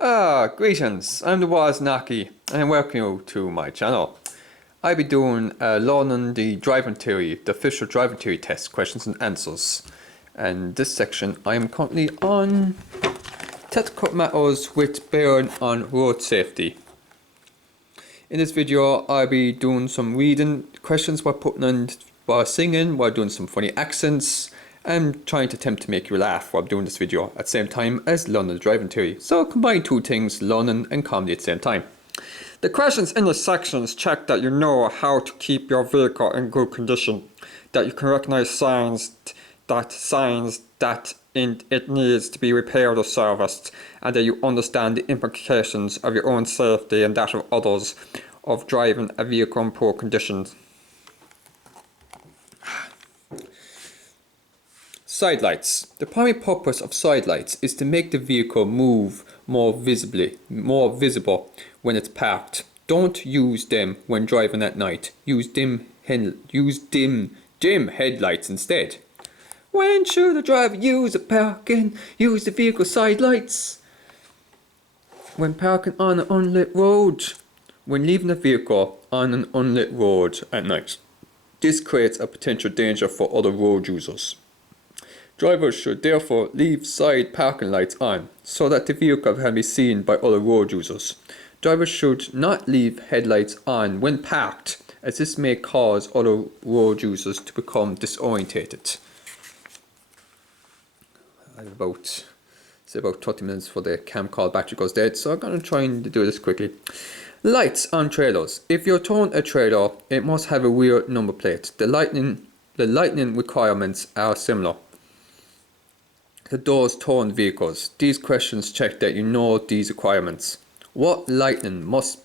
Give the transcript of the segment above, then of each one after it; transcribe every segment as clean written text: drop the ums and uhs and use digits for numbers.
Greetings, I'm the Naki and welcome you to my channel. I'll be doing learning the driving theory, the official driving theory test, questions and answers. And this section I am currently on technical matters with bearing on road safety. In this video I'll be doing some reading questions while singing, while doing some funny accents. I'm trying to attempt to make you laugh while doing this video at the same time as learning the driving theory. So combine two things, learning and comedy at the same time. The questions in this section check that you know how to keep your vehicle in good condition, that you can recognize signs that it needs to be repaired or serviced, and that you understand the implications of your own safety and that of others of driving a vehicle in poor conditions. Side lights. The primary purpose of side lights is to make the vehicle move more visible when it's parked. Don't use them when driving at night. Use dim headlights instead. When should a driver use a parking? Use the vehicle side lights. When parking on an unlit road. When leaving a vehicle on an unlit road at night. This creates a potential danger for other road users. Drivers should therefore leave side parking lights on, so that the vehicle can be seen by other road users. Drivers should not leave headlights on when parked, as this may cause other road users to become disorientated. I have about 30 minutes for the cam call battery goes dead, so I'm going to try and do this quickly. Lights on trailers. If you're towing a trailer, it must have a rear number plate. The lightning requirements are similar. The doors towing vehicles. These questions check that you know these requirements. Lightning must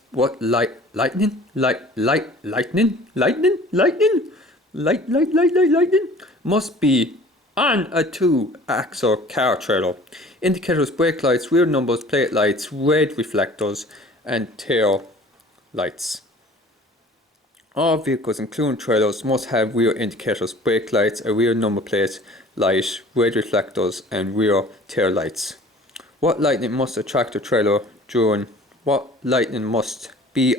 be on a 2-axle car trailer. Indicators, brake lights, rear numbers, plate lights, red reflectors, and tail lights. All vehicles, including trailers, must have rear indicators, brake lights, a rear number plate light, red reflectors, and rear tail lights. What lightning must be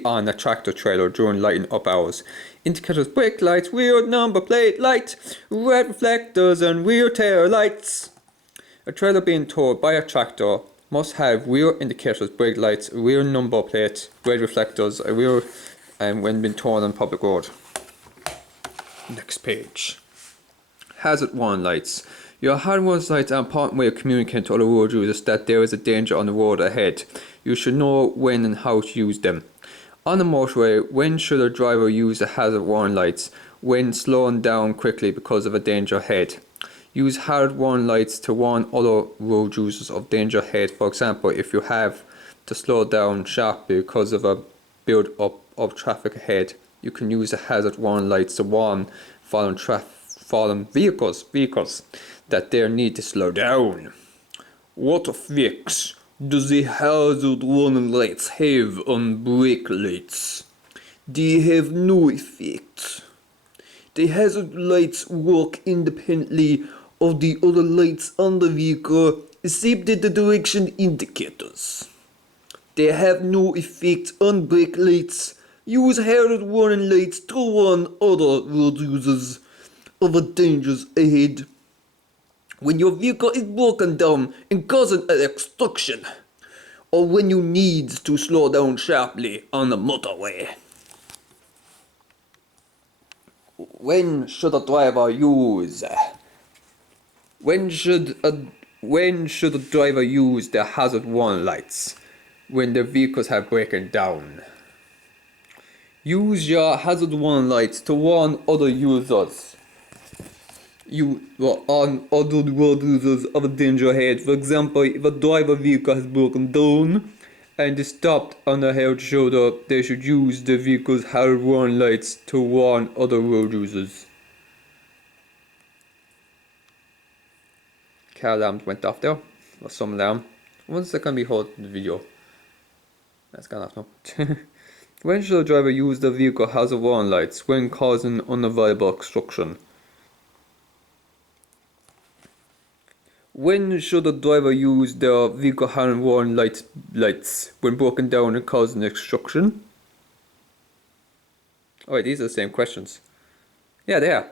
on a tractor trailer during lighting up hours? Indicators, brake lights, rear number plate light, red reflectors, and rear tail lights. A trailer being towed by a tractor must have rear indicators, brake lights, rear number plate, red reflectors, and when being towed on public road. Next page. Hazard warning lights. Your hazard warning lights are an important way of communicating to other road users that there is a danger on the road ahead. You should know when and how to use them. On the motorway, when should a driver use the hazard warning lights? When slowing down quickly because of a danger ahead. Use hazard warning lights to warn other road users of danger ahead. For example, if you have to slow down sharply because of a build up of traffic ahead, you can use the hazard warning lights to warn fallen vehicles that they need to slow down. What effects does the hazard warning lights have on brake lights? They have no effect. The hazard lights work independently of the other lights on the vehicle, except the direction indicators. They have no effect on brake lights. Use hazard warning lights to warn other road users of the dangers ahead. When your vehicle is broken down and causing an obstruction, or when you need to slow down sharply on the motorway. When should a driver use the hazard warning lights? When the vehicles have broken down. Use your hazard warning lights to warn other users. Other road users of a danger ahead. For example, if a driver vehicle has broken down and is stopped on a head shoulder, they should use the vehicle's hazard warning lights to warn other road users. Car alarm went off there, or some alarm. When's that gonna be hold in the video? That's gone off now. When should a driver use the vehicle hazard warning lights? When causing unavoidable obstruction. When should a driver use their vehicle horn warning lights when broken down and causing destruction? Oh, wait, these are the same questions. Yeah, they are.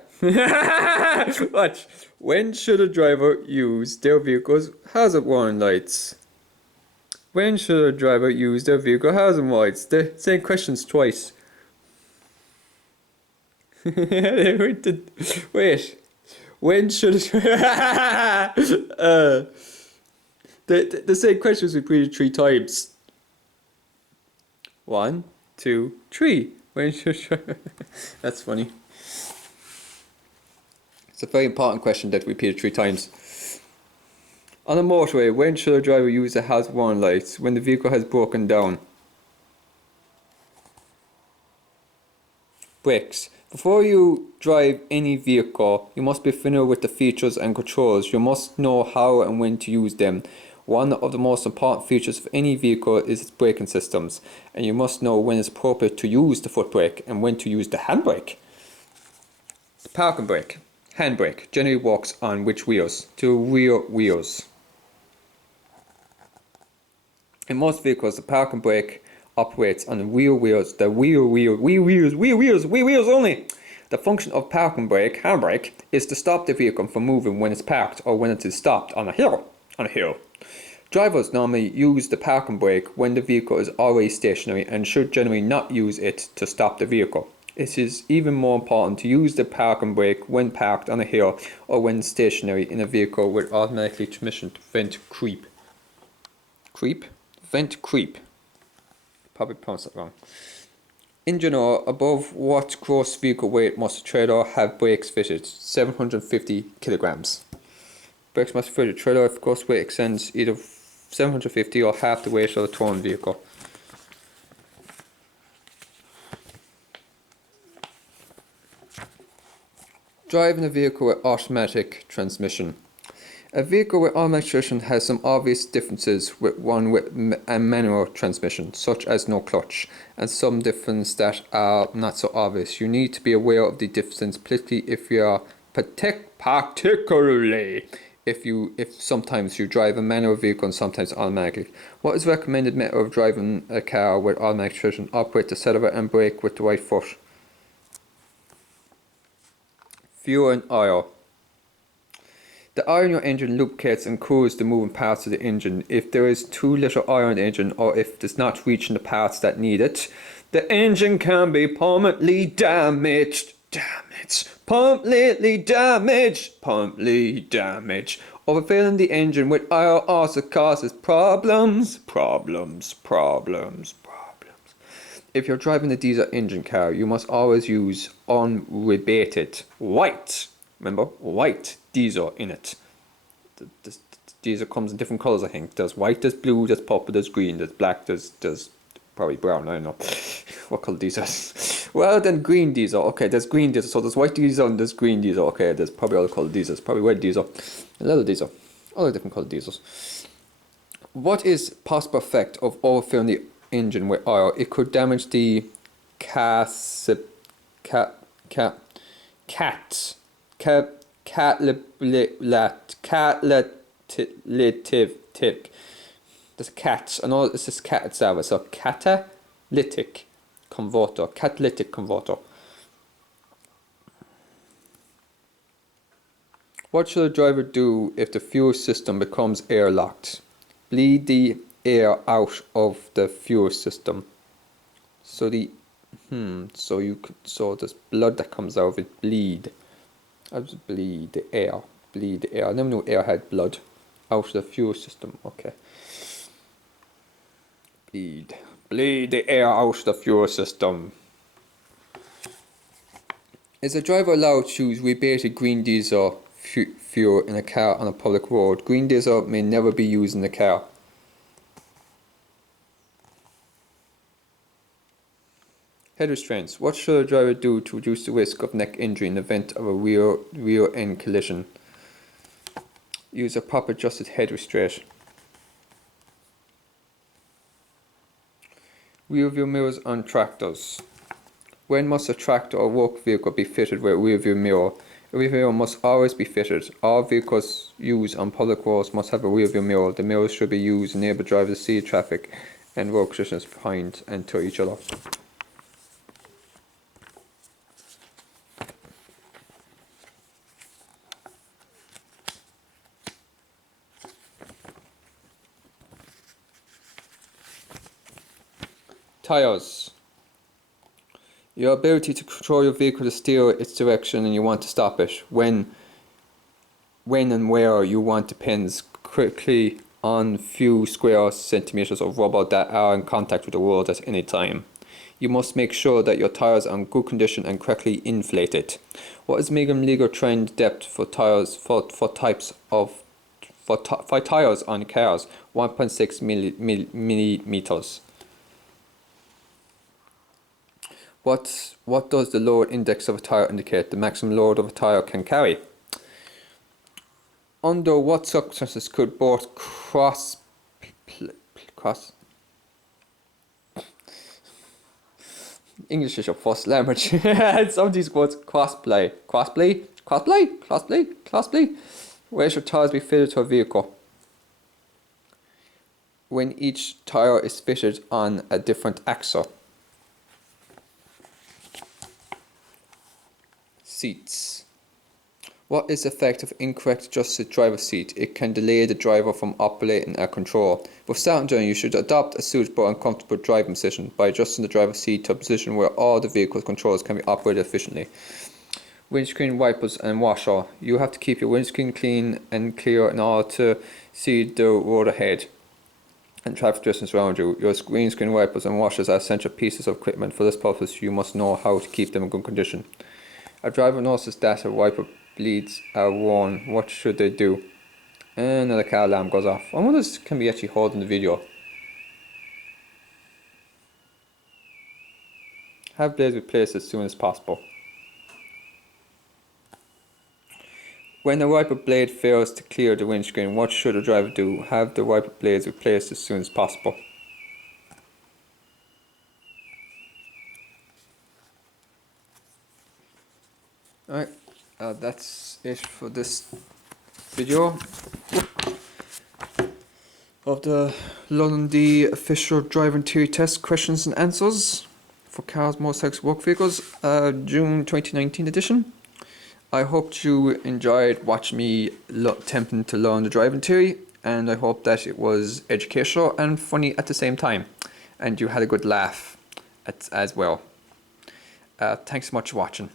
Watch. When should a driver use their vehicle's hazard warning lights? When should a driver use their vehicle hazard lights? The same questions twice. Wait. When should the same questions repeated 3 times. 1, 2, 3. When should That's funny. It's a very important question that repeated 3 times. On a motorway, when should a driver use the hazard warning lights? When the vehicle has broken down. Brakes. Before you drive any vehicle, you must be familiar with the features and controls. You must know how and when to use them. One of the most important features of any vehicle is its braking systems, and you must know when it's appropriate to use the foot brake and when to use the handbrake. The parking brake. Handbrake generally works on which wheels? The rear wheels. In most vehicles, the parking brake operates on the rear wheels. The rear wheels only. The function of parking brake, handbrake, is to stop the vehicle from moving when it's parked or when it is stopped on a hill. Drivers normally use the parking brake when the vehicle is already stationary and should generally not use it to stop the vehicle. It is even more important to use the parking brake when parked on a hill or when stationary in a vehicle with automatic transmission to prevent creep. Prevent creep. Probably pronounced that wrong. In general, above what gross vehicle weight must a trailer have brakes fitted? 750 kilograms. Brakes must fit a trailer if gross weight exceeds either 750 or half the weight of the towing vehicle. Driving a vehicle with automatic transmission. A vehicle with automatic transmission has some obvious differences with one with a manual transmission, such as no clutch, and some differences that are not so obvious. You need to be aware of the difference, particularly if sometimes you drive a manual vehicle and sometimes automatically. What is recommended method of driving a car with automatic transmission? Operate the accelerator and brake with the right foot. Fuel and oil. The oil in your engine lubricates and cools the moving parts of the engine. If there is too little oil in the engine, or if it is not reaching the parts that need it, the engine can be permanently damaged. Permanently damaged. Overfilling the engine with oil also causes problems. If you're driving a diesel engine car, you must always use unrebated white. Remember, white diesel in it. The diesel comes in different colours, I think. There's white, there's blue, there's purple, there's green, there's black, there's probably brown, I don't know. What colour diesel is? Well, then green diesel. Okay, there's green diesel. So there's white diesel and there's green diesel. Okay, there's probably other coloured diesels. Probably red diesel, a little diesel, other different coloured diesels. What is possible effect of overfilling the engine with oil? It could damage the catalytic there's cats. I know this is cat itself, so catalytic converter. What should a driver do if the fuel system becomes airlocked? Bleed the air out of the fuel system. So there's blood that comes out of it. Bleed the air. I never knew air had blood out of the fuel system. Okay. Bleed the air out of the fuel system. Is a driver allowed to use rebated green diesel fuel in a car on a public road? Green diesel may never be used in the car. Head restraints. What should a driver do to reduce the risk of neck injury in the event of a rear end collision? Use a proper adjusted head restraint. Rear view mirrors on tractors. When must a tractor or work vehicle be fitted with a rear view mirror? A rear mirror must always be fitted. All vehicles used on public roads must have a rear view mirror. The mirrors should be used to enable drivers to see traffic and road conditions behind and to each other. Tyres. Your ability to control your vehicle to steer its direction and you want to stop it. When and where you want depends quickly on few square centimeters of rubber that are in contact with the road at any time. You must make sure that your tires are in good condition and correctly inflated. What is medium legal trend depth for tires for types of for tires on cars? 1.6 millimeters. What does the load index of a tire indicate? The maximum load of a tire can carry. Under what circumstances could both cross English is your first language. Some of these words crossplay. Where should tires be fitted to a vehicle? When each tire is fitted on a different axle. Seats. What is the effect of incorrect adjusted driver's seat? It can delay the driver from operating a control. With starting journey, you should adopt a suitable and comfortable driving position by adjusting the driver's seat to a position where all the vehicle's controls can be operated efficiently. Windscreen wipers and washer. You have to keep your windscreen clean and clear in order to see the road ahead and traffic distance around you. Your windscreen wipers and washers are essential pieces of equipment. For this purpose, you must know how to keep them in good condition. A driver notices that a wiper bleeds are worn. What should they do? And another car alarm goes off. I wonder if this can be actually heard in the video. Have blades replaced as soon as possible. When the wiper blade fails to clear the windscreen, what should a driver do? Have the wiper blades replaced as soon as possible. Alright, that's it for this video of the London D official driving theory test questions and answers for cars, motorcycles, work vehicles, June 2019 edition. I hope you enjoyed watching me attempting to learn the driving theory, and I hope that it was educational and funny at the same time, and you had a good laugh as well. Thanks so much for watching.